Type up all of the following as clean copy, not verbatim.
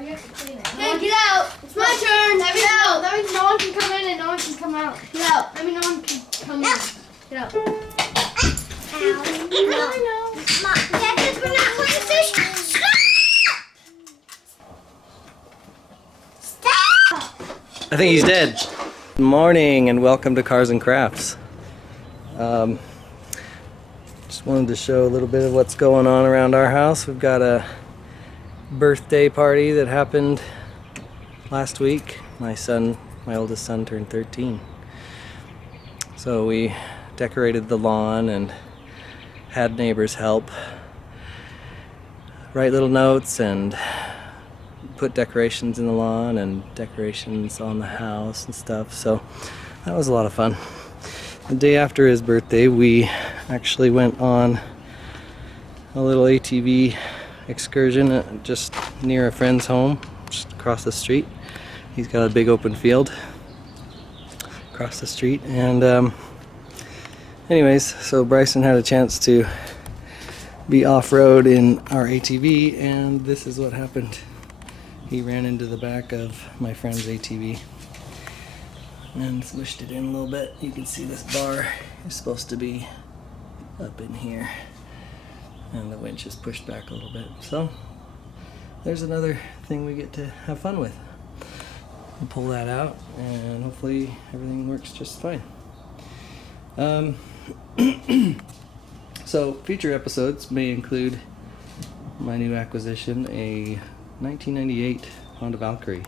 You have to clean it. Hey, get out! It's my turn! That means no one can come in and no one can come out. Get out! That means no one can come in. Get out. Ow. No. Mom, Dad says we're not playing fish. Stop! I think he's dead. Good morning and welcome to Cars and Crafts. Just wanted to show a little bit of what's going on around our house. We've got a birthday party that happened last week. My oldest son turned 13. So we decorated the lawn and had neighbors help write little notes and put decorations in the lawn and decorations on the house and stuff. So that was a lot of fun. The day after his birthday, we actually went on a little ATV excursion just near a friend's home, just across the street. He's got a big open field across the street, and anyways, so Bryson had a chance to be off-road in our ATV, and this is what happened. He ran into the back of my friend's ATV and smushed it in a little bit. You can see this bar is supposed to be up in here, and the winch is pushed back a little bit. So there's another thing we get to have fun with. We'll pull that out and hopefully everything works just fine. So future episodes may include my new acquisition, a 1998 Honda Valkyrie.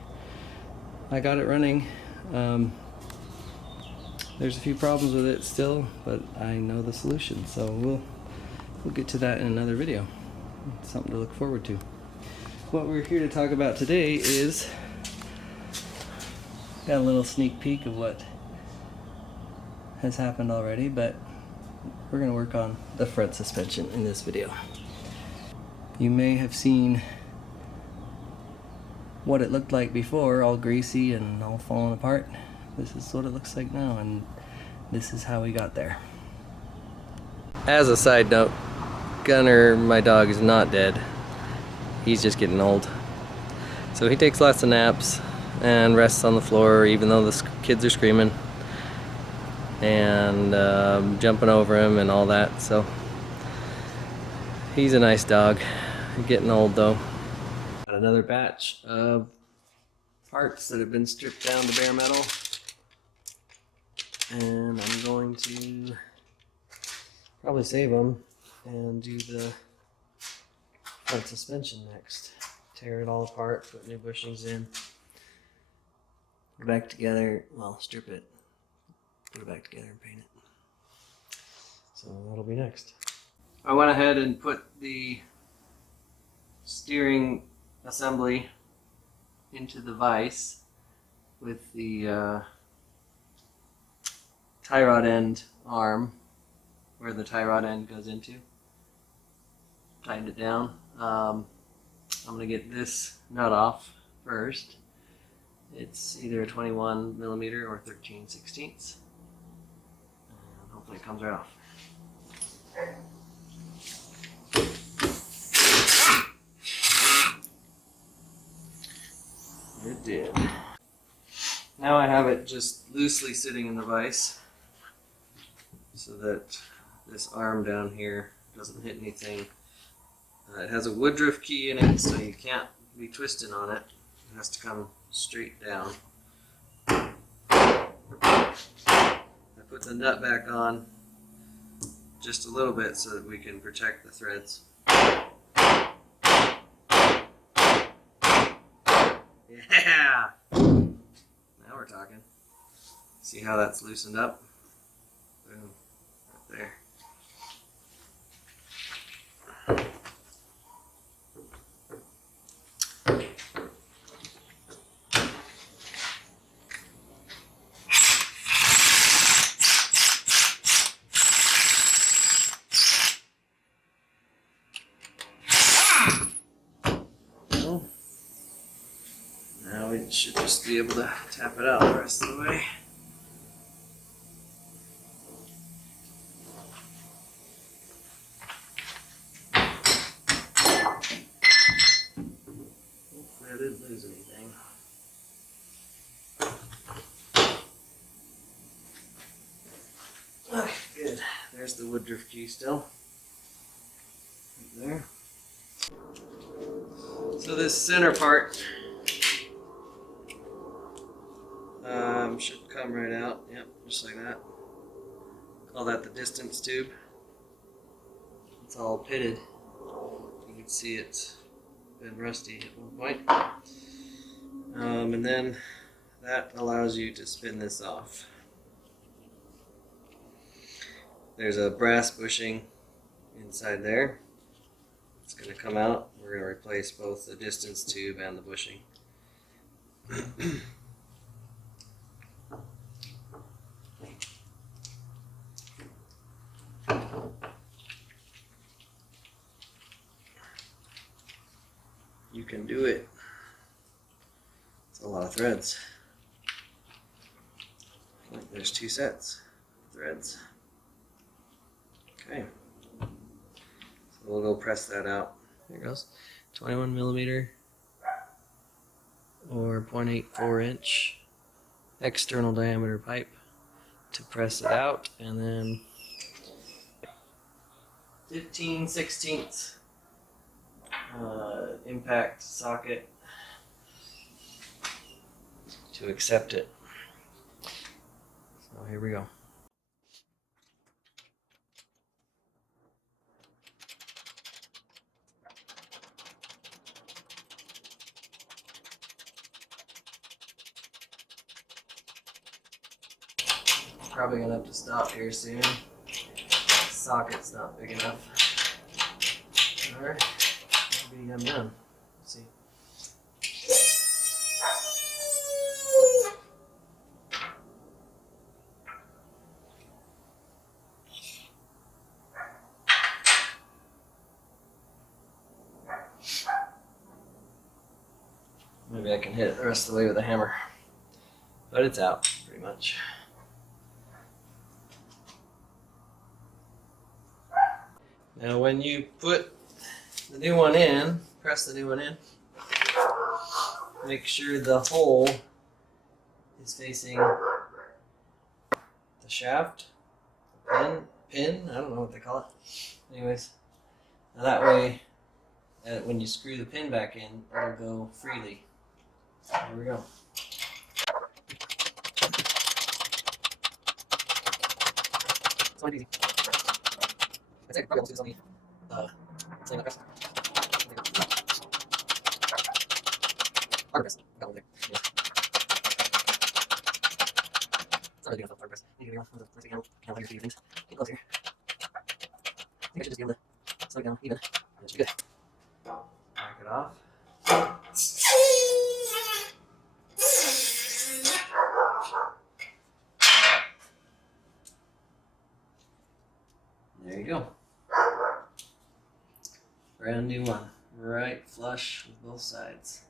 I got it running. There's a few problems with it still, but I know the solution, so we'll get to that in another video. It's something to look forward to. What we're here to talk about today is, got a little sneak peek of what has happened already, but we're going to work on the front suspension in this video. You may have seen what it looked like before, all greasy and all falling apart. This is what it looks like now, and this is how we got there. As a side note, Gunner, my dog, is not dead. He's just getting old. So he takes lots of naps and rests on the floor even though the kids are screaming and jumping over him and all that. So he's a nice dog. Getting old though. Got another batch of parts that have been stripped down to bare metal, and I'm going to probably save them and do the front suspension next. Tear it all apart, put new bushings in, put it back together, well, strip it, put it back together and paint it. So that'll be next. I went ahead and put the steering assembly into the vise with the tie rod end arm where the tie rod end goes into. Tightened it down. I'm going to get this nut off first. It's either a 21 millimeter or 13/16. And hopefully it comes right off. It did. Now I have it just loosely sitting in the vise so that this arm down here doesn't hit anything. It has a woodruff key in it, so you can't be twisting on it. It has to come straight down. I put the nut back on just a little bit so that we can protect the threads. Yeah! Now we're talking. See how that's loosened up? Boom. Right there. Now we should just be able to tap it out the rest of the way. Hopefully I didn't shouldn't lose anything. Okay, good. There's the woodruff key still. Right there. So this center part should come right out. Yep, just like that. Call that the distance tube. It's all pitted. You can see it's been rusty at one point. And then that allows you to spin this off. There's a brass bushing inside there. It's going to come out. We're going to replace both the distance tube and the bushing. You can do it. It's a lot of threads. Like there's 2 sets of threads. Okay. So we'll go press that out. There it goes. 21 millimeter or 0.84 inch external diameter pipe to press it out, and then 15/16 impact socket to accept it. So here we go. Probably gonna have to stop here soon. Socket's not big enough. Alright, maybe I'm done. Let's see. Maybe I can hit it the rest of the way with a hammer. But it's out, pretty much. Now when you put the new one in, press the new one in, make sure the hole is facing the shaft, the pin, I don't know what they call it. Anyways, now that way, when you screw the pin back in, it'll go freely. Here we go. It's not easy. I'd say I could probably almost do this on the same address. Press. Got one there. Yeah. It's not really good enough press. You can get one. Let's handle your few things. Get closer. I think I should just be able to slow it down even. That should be good. Back it off. There you go. Brand new one. Right flush with both sides.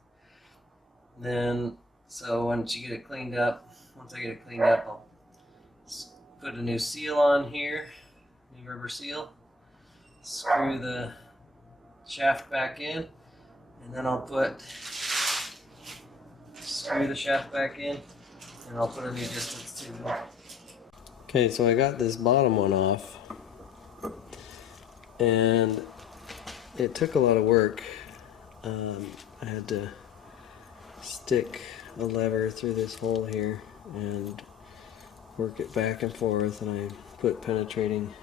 Then, so once you get it cleaned up, once I get it cleaned up, I'll put a new seal on here, new rubber seal, screw the shaft back in, and then I'll screw the shaft back in, and I'll put a new distance tube on. Okay, so I got this bottom one off, and it took a lot of work. I had to stick a lever through this hole here and work it back and forth, and I put penetrating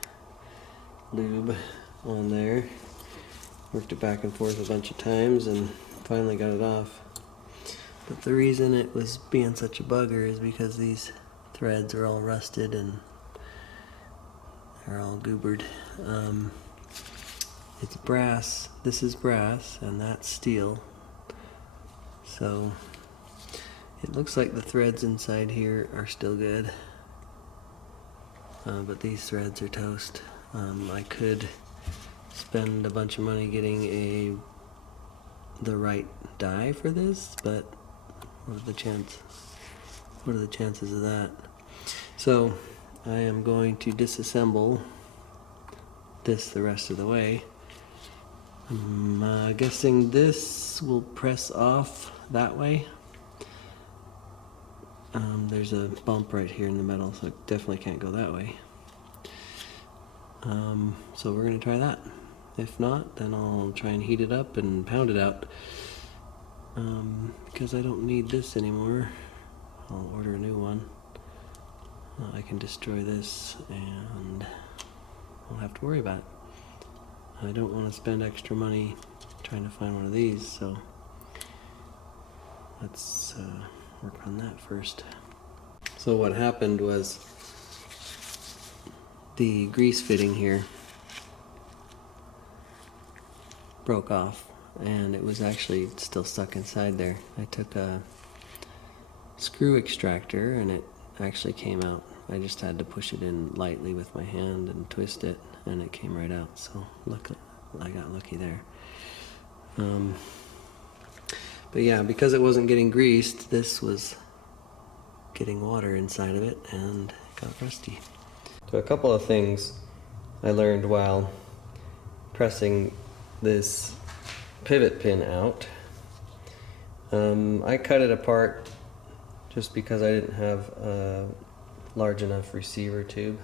lube on there, worked it back and forth a bunch of times, and finally got it off. But the reason it was being such a bugger is because these threads are all rusted and they're all goobered. It's brass, this is brass, and that's steel. So it looks like the threads inside here are still good, but these threads are toast. I could spend a bunch of money getting the right die for this, but what are the chances of that? So I am going to disassemble this the rest of the way. I'm guessing this will press off that way. There's a bump right here in the middle, so it definitely can't go that way. So we're going to try that. If not, then I'll try and heat it up and pound it out. Because I don't need this anymore, I'll order a new one. I can destroy this and I won't have to worry about it. I don't want to spend extra money trying to find one of these, so let's work on that first. So what happened was the grease fitting here broke off, and it was actually still stuck inside there. I took a screw extractor and it actually came out. I just had to push it in lightly with my hand and twist it, and it came right out. So look, I got lucky there. But yeah, because it wasn't getting greased, this was getting water inside of it and it got rusty. So a couple of things I learned while pressing this pivot pin out. I cut it apart just because I didn't have a large enough receiver tube,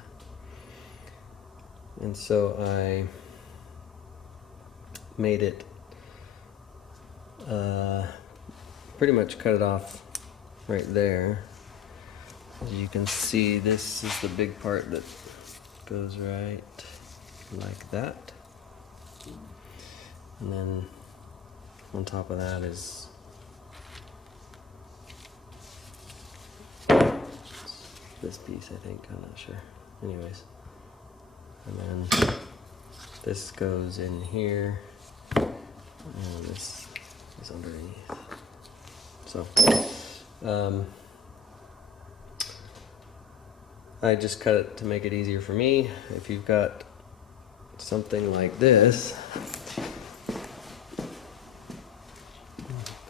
and so I made it pretty much cut it off right there. As you can see, this is the big part that goes right like that, and then on top of that is this piece, I think. I'm not sure. Anyways, and then this goes in here, and this is underneath. So I just cut it to make it easier for me. If you've got something like this,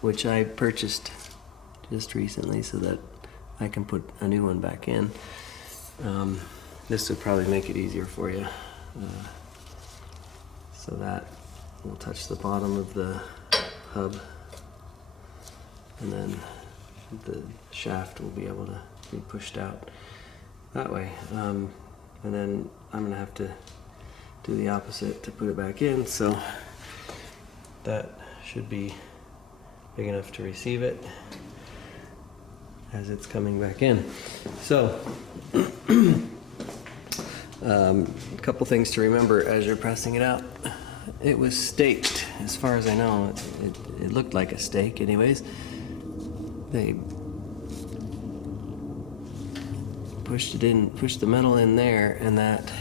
which I purchased just recently so that I can put a new one back in, this would probably make it easier for you. So that will touch the bottom of the hub, and then the shaft will be able to be pushed out that way. And then I'm gonna have to do the opposite to put it back in, so that should be big enough to receive it as it's coming back in. So a couple things to remember as you're pressing it out. It was staked, as far as I know. It looked like a stake anyways. They pushed it in, pushed the metal in there, and that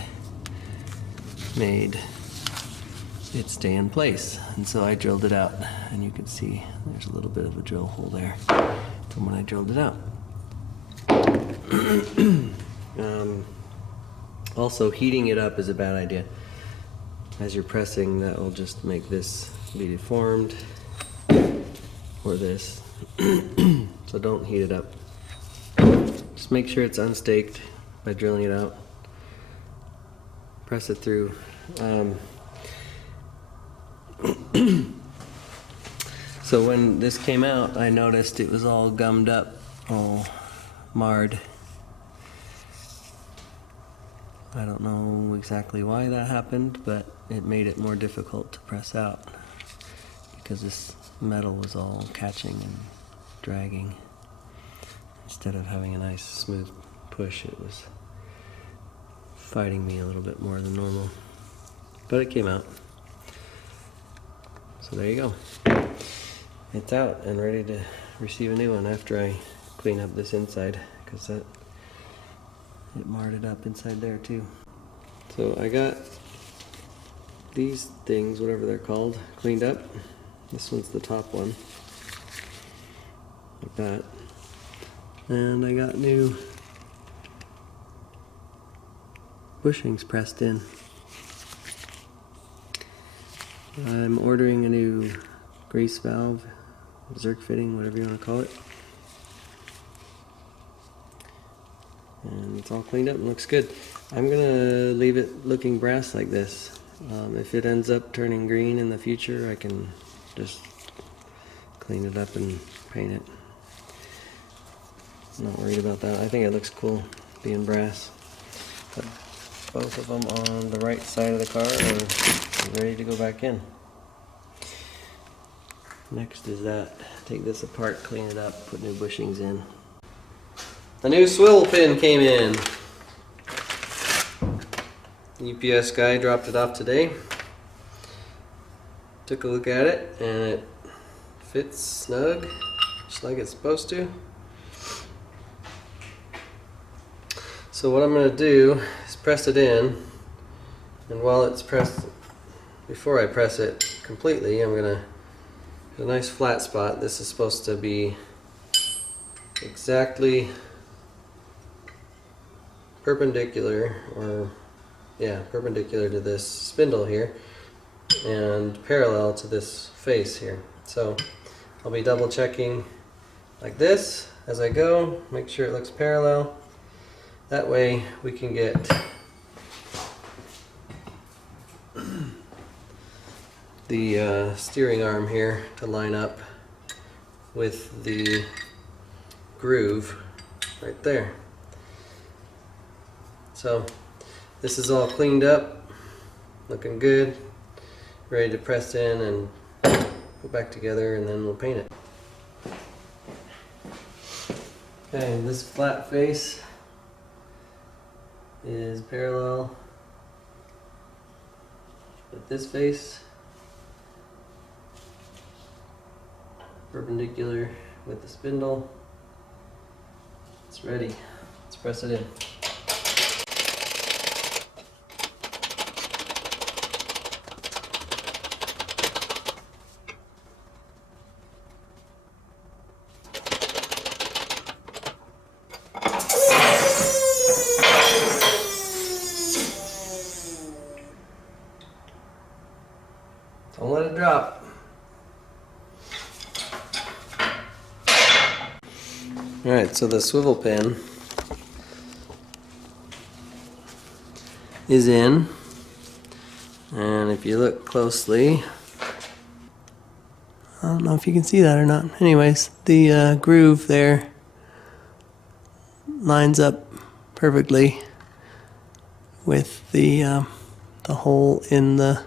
made it stay in place. And so I drilled it out, and you can see there's a little bit of a drill hole there from when I drilled it out. Also, heating it up is a bad idea. As you're pressing, that will just make this be deformed, or this. So don't heat it up. Just make sure it's unstaked by drilling it out. Press it through. So when this came out, I noticed it was all gummed up, all marred. I don't know exactly why that happened, but it made it more difficult to press out because this metal was all catching and dragging. Instead of having a nice smooth push, it was fighting me a little bit more than normal. But it came out. So there you go. It's out and ready to receive a new one after I clean up this inside, because it marred it up inside there too. So I got these things, whatever they're called, cleaned up. This one's the top one, like that. And I got new bushings pressed in. I'm ordering a new grease valve, zirc fitting, whatever you want to call it. And it's all cleaned up and looks good. I'm gonna leave it looking brass like this. If it ends up turning green in the future, I can just clean it up and paint it. I'm not worried about that. I think it looks cool being brass. But both of them on the right side of the car are ready to go back in. Next is that. Take this apart, clean it up, put new bushings in. The new swivel pin came in. UPS guy dropped it off today. Took a look at it and it fits snug, just like it's supposed to. So what I'm going to do is press it in, and while it's pressed, before I press it completely, I'm going to a nice flat spot. This is supposed to be exactly perpendicular, or yeah, perpendicular to this spindle here and parallel to this face here. So I'll be double checking like this as I go, make sure it looks parallel. That way we can get the steering arm here to line up with the groove right there. So this is all cleaned up, looking good, ready to press in and put back together, and then we'll paint it. Okay, this flat face is parallel with this face, perpendicular with the spindle. It's ready. Let's press it in. Don't let it drop. Alright, so the swivel pin is in, and if you look closely, I don't know if you can see that or not. Anyways, the groove there lines up perfectly with the hole in the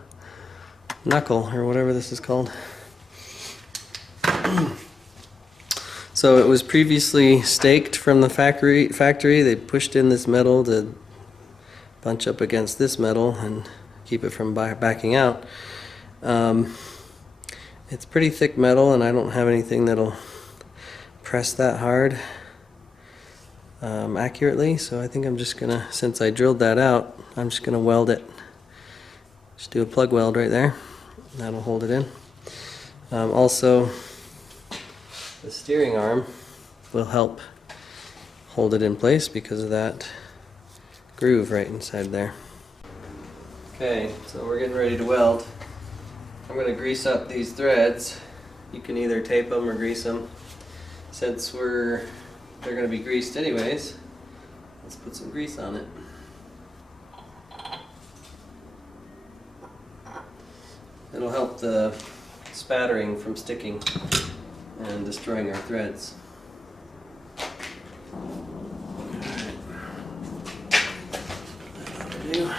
knuckle, or whatever this is called. So it was previously staked from the factory. They pushed in this metal to bunch up against this metal and keep it from backing out. It's pretty thick metal, and I don't have anything that'll press that hard accurately, so I think I'm just gonna, since I drilled that out, I'm just gonna weld it. Just do a plug weld right there. That'll hold it in. Also, the steering arm will help hold it in place because of that groove right inside there. Okay, so we're getting ready to weld. I'm going to grease up these threads. You can either tape them or grease them. Since they're going to be greased anyways, let's put some grease on it. It'll help the spattering from sticking and destroying our threads. Alright. That'll do.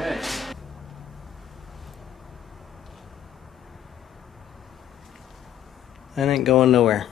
Okay. That ain't going nowhere.